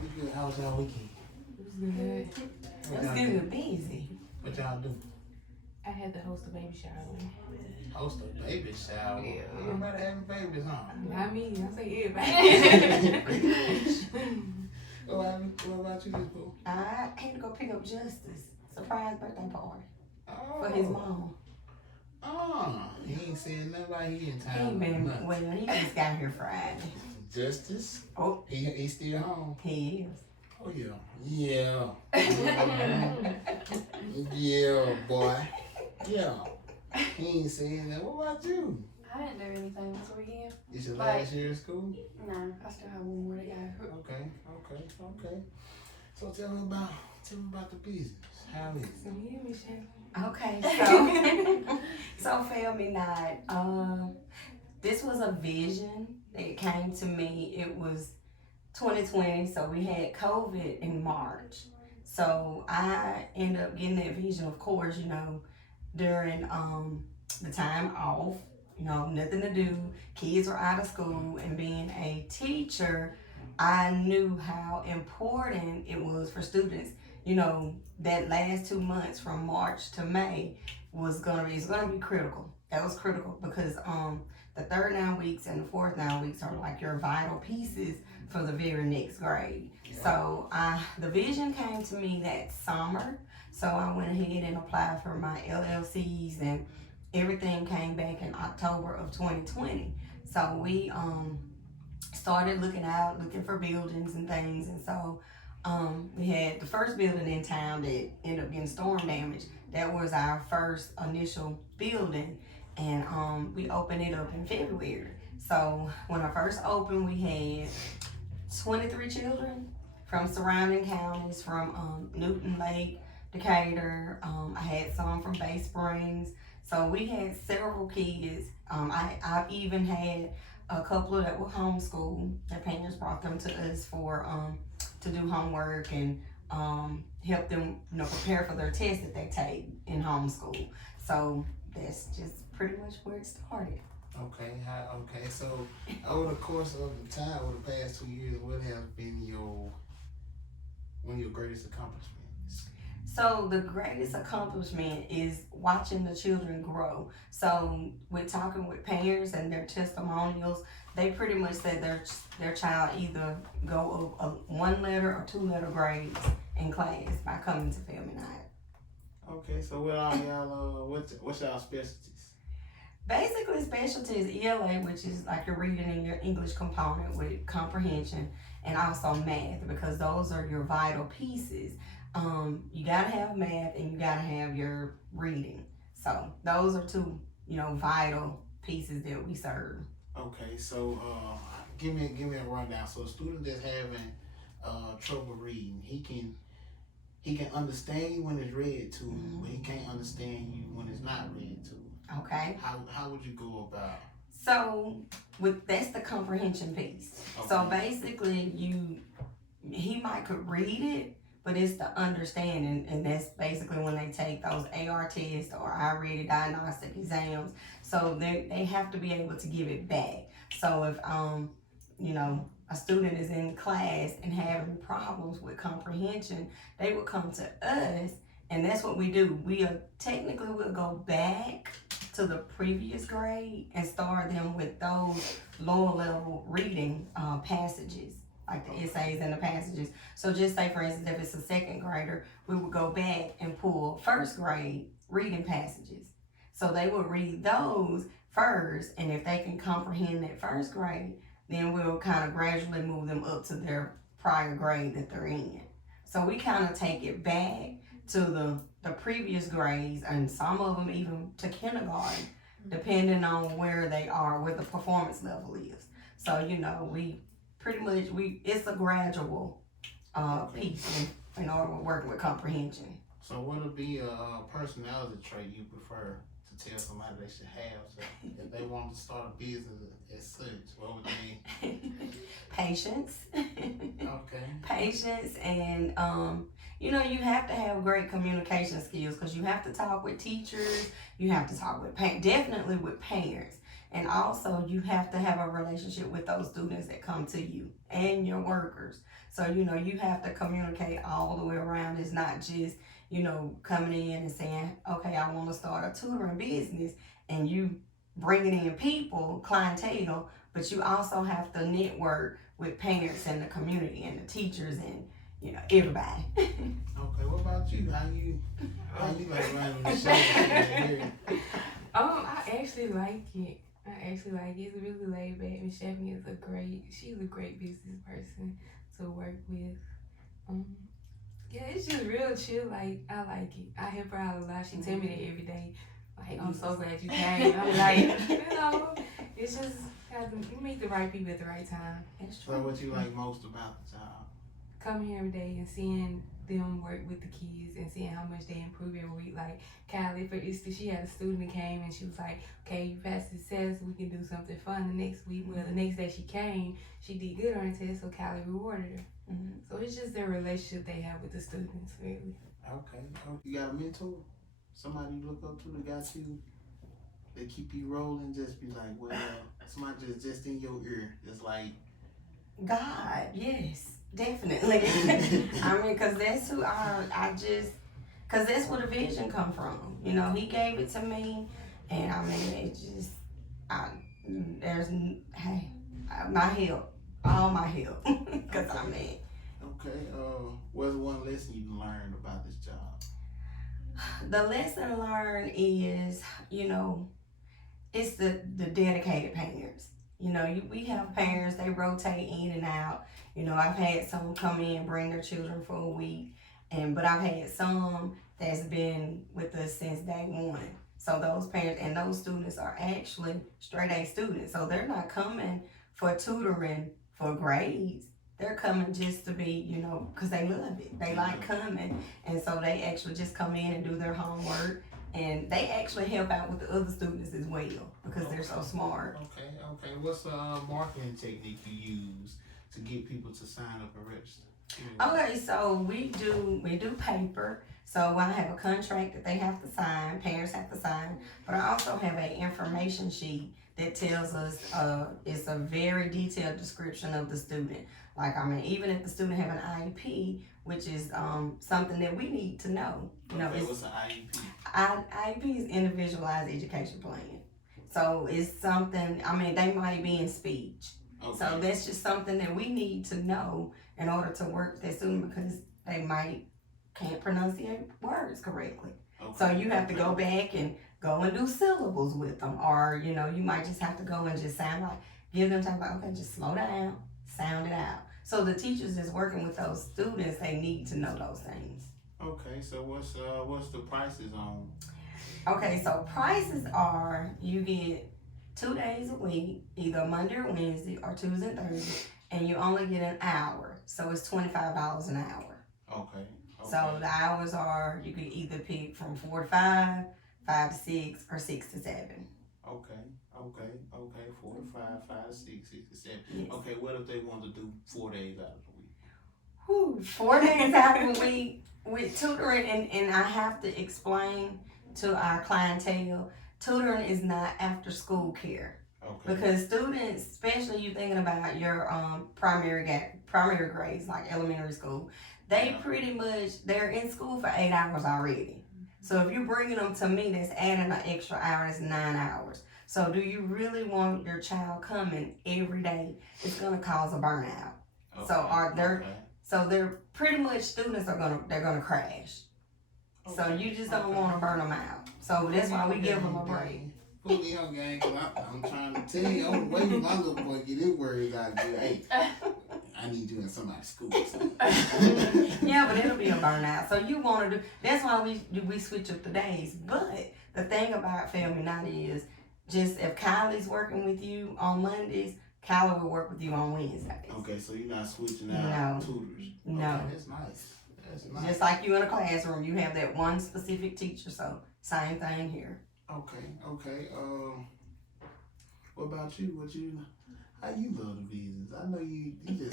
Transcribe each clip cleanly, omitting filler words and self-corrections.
We good. How was y'all weekend? It was good. What It was y'all good do? and busy. What y'all do? I had to host a baby shower. Host a baby shower. Yeah. Everybody having babies, huh? Not me, I say everybody. What about you, Miss Poole? I had to go pick up Justice. Surprise birthday party Oh. for his mom. Oh, he ain't saying nothing about he in He town. been, nothing. well, he just got here Friday. Justice? Oh. He still home? He is. Oh, yeah. Yeah. Yeah, boy. Yeah. He ain't saying that. What about you? I didn't do anything this weekend. It's your Like- last year of school? No, I still have one more to go. Okay. So tell me about the business. How is it? So yeah, Michelle. Okay, so fail me not. This was a vision that came to me. It was 2020, so we had COVID in March. So I ended up getting that vision, of course, during the time off, nothing to do. Kids were out of school, and being a teacher, I knew how important it was for students. That last 2 months from March to May it's gonna be critical. That was critical because the third 9 weeks and the fourth 9 weeks are like your vital pieces for the very next grade. So the vision came to me that summer. So I went ahead and applied for my LLCs, and everything came back in October of 2020. So we started looking for buildings and things, and so we had the first building in town that ended up getting storm damage. That was our first initial building, and we opened it up in February. So when I first opened, we had 23 children from surrounding counties, from Newton Lake, Decatur. I had some from Bay Springs. So we had several kids. I even had a couple that were homeschooled. Their parents brought them to us for to do homework and help them, prepare for their tests that they take in homeschool. So that's just pretty much where it started. Okay. So over the course of the time, over the past 2 years, what have been one of your greatest accomplishments? So the greatest accomplishment is watching the children grow. So with talking with parents and their testimonials, they pretty much said their child either go up 1 letter or 2 letter grades in class by coming to Family Night. Okay, so what are y'all? What's y'all specialties? Basically, specialty is ELA, which is like your reading and your English component with comprehension, and also math, because those are your vital pieces. You gotta have math and you gotta have your reading. So those are two, vital pieces that we serve. Okay, so give me a rundown. So a student that's having trouble reading, he can understand you when it's read to, but he can't understand you when it's not read to. Okay. How would you go about? So that's the comprehension piece. Okay. So basically, he might could read it, but it's the understanding, and that's basically when they take those AR tests or I read it diagnostic exams. So they have to be able to give it back. So if a student is in class and having problems with comprehension, they will come to us, and that's what we do. We'll go back to the previous grade and start them with those lower level reading passages, like the essays and the passages. So just say, for instance, if it's a second grader, we would go back and pull first grade reading passages. So they will read those first, and if they can comprehend that first grade, then we'll kind of gradually move them up to their prior grade that they're in. So we kind of take it back to the previous grades, and some of them even to kindergarten, depending on where they are, where the performance level is. So, we pretty much, it's a gradual piece in order to work with comprehension. So what would be a personality trait you prefer to tell somebody they should have? So if they want to start a business as such, what would they? Patience. Okay. Patience, and you have to have great communication skills, because you have to talk with teachers, you have to talk with definitely with parents, And also, you have to have a relationship with those students that come to you and your workers. So, you know, you have to communicate all the way around. It's not just, you know, coming in and saying, okay, I want to start a tutoring business, and you bringing in people, clientele, but you also have to network with parents and the community and the teachers and, you know, everybody. Okay, what about you? How you like running the show? I actually like it. It's really laid back. Miss Chafony she's a great business person to work with. Yeah, it's just real chill. Like, I like it. I help her out a lot. She tell me that every day. Like, I'm so glad you came. I'm like, you know, it's just you meet the right people at the right time. So what you like most about the job? Coming here every day and seeing them work with the kids and seeing how much they improve every week. Like Kylie, for instance, she had a student that came and she was like, okay, you passed the test, we can do something fun the next week. Well, the next day she came, she did good on the test, so Kylie rewarded her. So it's just their relationship they have with the students, really. Okay. You got a mentor? Somebody you look up to that got you, they keep you rolling, just be like, well, somebody just in your ear, just like God, yes, definitely. I mean, cause that's who cause that's where the vision come from. You know, he gave it to me, and I mean, it just, my help, all my help, cause Okay. I mean. Okay, what's one lesson you learned about this job? The lesson learned is, you know, it's the dedicated parents. You know, we have parents, they rotate in and out. You know, I've had some come in and bring their children for a week, but I've had some that's been with us since day one. So those parents and those students are actually straight A students. So they're not coming for tutoring for grades. They're coming just to be, you know, because they love it. They like coming. And so they actually just come in and do their homework. And they actually help out with the other students as well because they're so smart. Okay. What's a marketing technique you use to get people to sign up and register? Okay, so we do paper. So I have a contract that they have to sign, parents have to sign, but I also have an information sheet that tells us it's a very detailed description of the student. Like, I mean, even if the student have an IEP, which is something that we need to know. You know, what's an IEP? IEP is individualized education plan. So it's something, I mean, they might be in speech. Okay. So that's just something that we need to know in order to work with that student because they can't pronunciate words correctly. Okay. So you have to go back and go and do syllables with them, or, you know, you might just have to go and just give them time, like, okay, just slow down, sound it out. So the teachers that's working with those students, they need to know those things. Okay, so what's the prices on? Okay, so prices are, you get 2 days a week, either Monday or Wednesday or Tuesday and Thursday, and you only get an hour. So it's $25 an hour. Okay. So the hours are, you can either pick from 4 to 5, 5 to 6, or 6 to 7. Okay. 4 to 5, 5 to 6, 6 to 7. Yes. Okay, what if they want to do 4 days out of the week? Whew, 4 days out of the week with tutoring, and I have to explain to our clientele, tutoring is not after school care. Okay. Because students, especially you thinking about your primary grades, like elementary school, they pretty much, they're in school for 8 hours already. So if you're bringing them to me, that's adding an extra hour, that's 9 hours. So do you really want your child coming every day? It's gonna cause a burnout. Okay. So they're pretty much, students they're gonna crash. Okay. So you just don't want to burn them out. So that's why we give them a break. Put me on game, cause I'm trying to tell you, I'm waiting my little boy get his words out good. Hey, I need you in somebody's school or something. Yeah, but it'll be a burnout. So you want to do, that's why we switch up the days. But the thing about Family Night is, just if Kylie's working with you on Mondays, Kylie will work with you on Wednesdays. Okay, so you're not switching out tutors. No. Okay, that's nice. Just like you in a classroom, you have that one specific teacher, so same thing here. Okay. What about you? How you love the business? I know you just.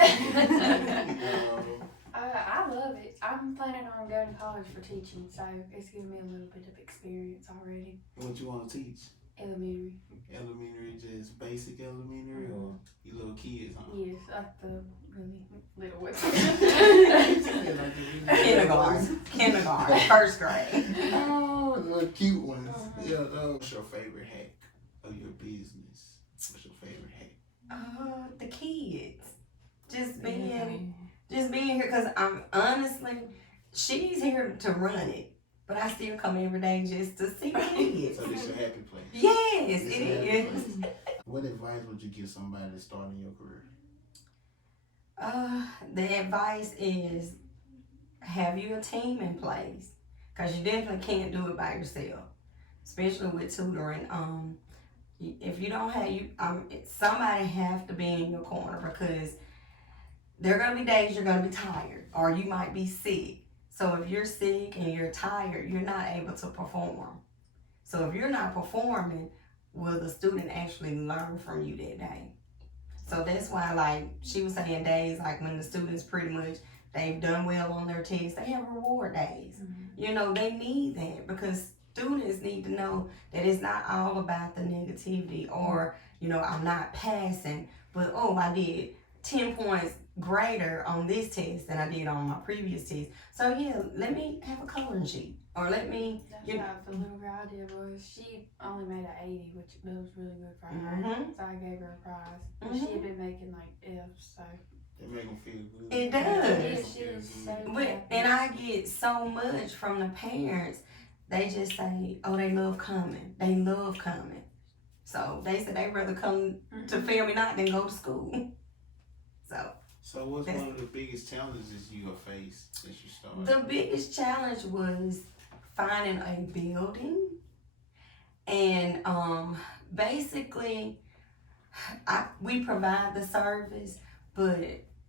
I love it. I'm planning on going to college for teaching, so it's giving me a little bit of experience already. What you want to teach? Elementary. Elementary, just basic elementary, or you little kids, huh? Yes, like the really little ones. Kindergarten, first grade. Oh, the cute ones. Yeah, what's your favorite hack of your business? What's your favorite hack? The kids. Just being here, cause I'm honestly, she's here to run it, but I still come every day just to see the kids. So this your happy place. Yes, This it your happy is. place. What advice would you give somebody that's starting your career? The advice is have you a team in place, cause you definitely can't do it by yourself, especially with tutoring. If you don't have somebody have to be in your corner, because there are gonna be days you're gonna be tired, or you might be sick. So if you're sick and you're tired, you're not able to perform. So if you're not performing, will the student actually learn from you that day? So that's why, like she was saying, days like when the students pretty much, they've done well on their tests, they have reward days. You know, they need that, because students need to know that it's not all about the negativity, or, you know, I'm not passing, but oh, I did 10 points greater on this test than I did on my previous test. So yeah, let me have a coloring sheet, or let me. That's what the little girl I did was she only made an 80, which was really good for her. So I gave her a prize. But she had been making like F's, so. It make them feel good. It does. She was so But, happy. and I get so much from the parents. They just say, oh, they love coming. They love coming. So they said they'd rather come to Family Night than go to school. So what's one of the biggest challenges you have faced since you started? The biggest challenge was finding a building, and basically we provide the service, but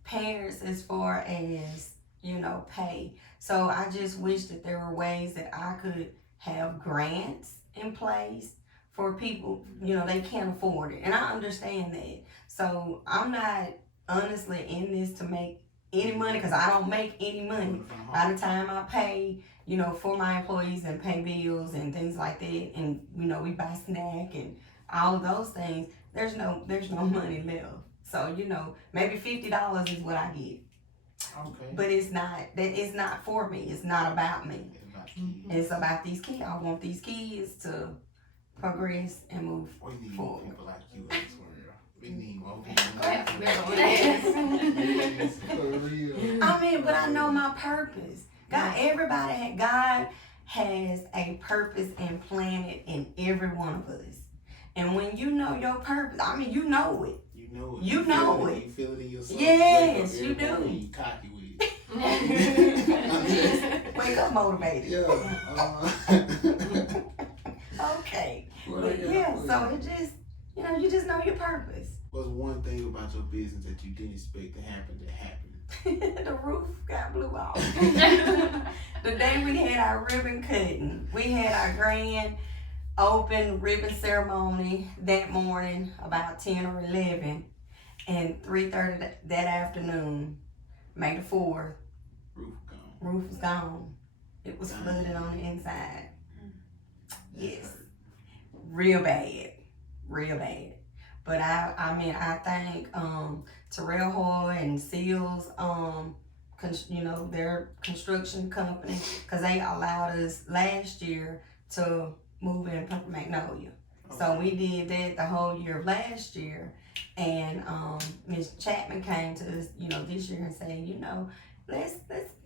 parents, as far as, you know, pay. So I just wish that there were ways that I could have grants in place for people, you know, they can't afford it, and I understand that. So I'm not honestly in this to make any money, because I don't make any money. By the time I pay, you know, for my employees and pay bills and things like that, and, you know, we buy snack and all of those things, there's no money left. So, you know, maybe $50 is what I get. Okay. But it's not for me. It's not about me. It's about these kids. I want these kids to progress and move We need forward. more people like you in this world. We need more people for real. I mean, but I know my purpose. God has a purpose and planet in every one of us. And when you know your purpose, I mean, you know it. You know it. You know it. You feel it in yourself. Yes, you do. You cocky with it. Wake up motivated. Yeah. Okay. But yeah, so it just, you know, you just know your purpose. What's one thing about your business that you didn't expect to happen that happened? The roof got blew off. The day we had our ribbon cutting, we had our grand open ribbon ceremony that morning about 10 or 11, and 3:30 that afternoon, May the 4th, Roof gone. roof was gone. It was flooded on the inside. Yes, real bad. But I mean, I thank Terrell Hoy and Seals, you know, their construction company, because they allowed us last year to move in Purple Magnolia. So we did that the whole year of last year, and Ms. Chapman came to us, you know, this year and said, you know, let's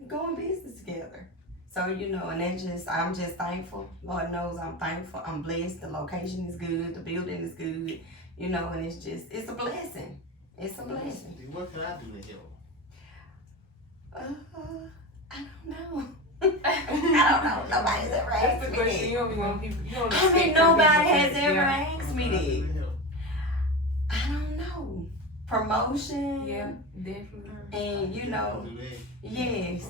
go in business together. So, you know, and I'm just thankful. Lord knows I'm thankful. I'm blessed. The location is good. The building is good. You know, and it's a blessing. It's a blessing. What can I do to help? I don't know. I don't know. Nobody's ever asked me that. You don't want people. You don't I mean, nobody has ever asked me What can I do that. to help? I don't know. Promotion. Yeah, definitely. And, you know, Do that. yes.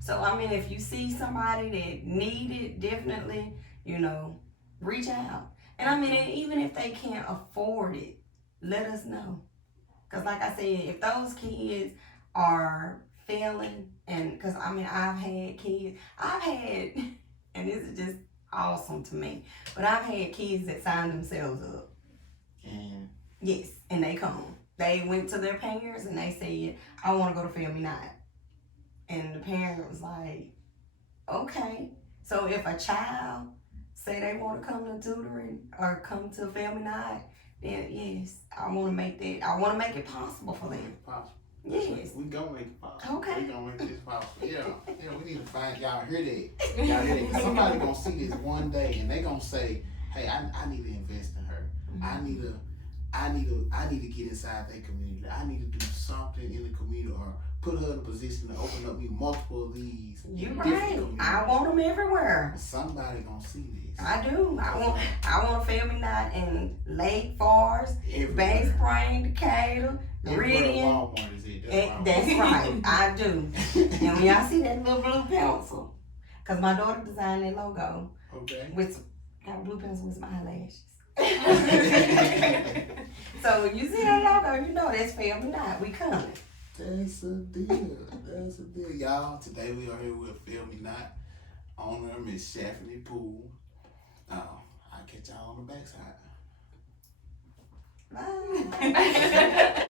So, I mean, if you see somebody that need it, definitely, you know, reach out. And I mean, even if they can't afford it, let us know. Because like I said, if those kids are failing, and because I mean, I've had kids, and this is just awesome to me. But I've had kids that signed themselves up. And Yes, and they come. They went to their parents and they said, I want to go to family night. And the parent was like, okay. So if a child say they want to come to tutoring or come to family night, then yes, I want to make that. I want to make it possible for make them. it possible. Yes. We gonna make it possible. Okay. We gonna make this possible. Yeah, we need to find y'all hear that. Y'all hear that? 'Cause somebody gonna see this one day and they gonna say, hey, I need to invest in her. I need to get inside that community. I need to do something in the community or put her in a position to open up me multiple of these. You're different right. communities. I want them everywhere. Somebody gonna see this. I do. I want a family night in Lake Forest, Bay Everywhere. Spring, Decatur, Everywhere Meridian. Walmart is at. That's right. I do. And when y'all see that little blue pencil, because my daughter designed that logo Okay. with got a blue pencil with some eyelashes. So when you see that logo, you know that's family night. We coming. That's a deal. That's a deal. Y'all, today we are here with Family Night owner, Mrs Chafony Poole. I'll catch y'all on the backside. Bye.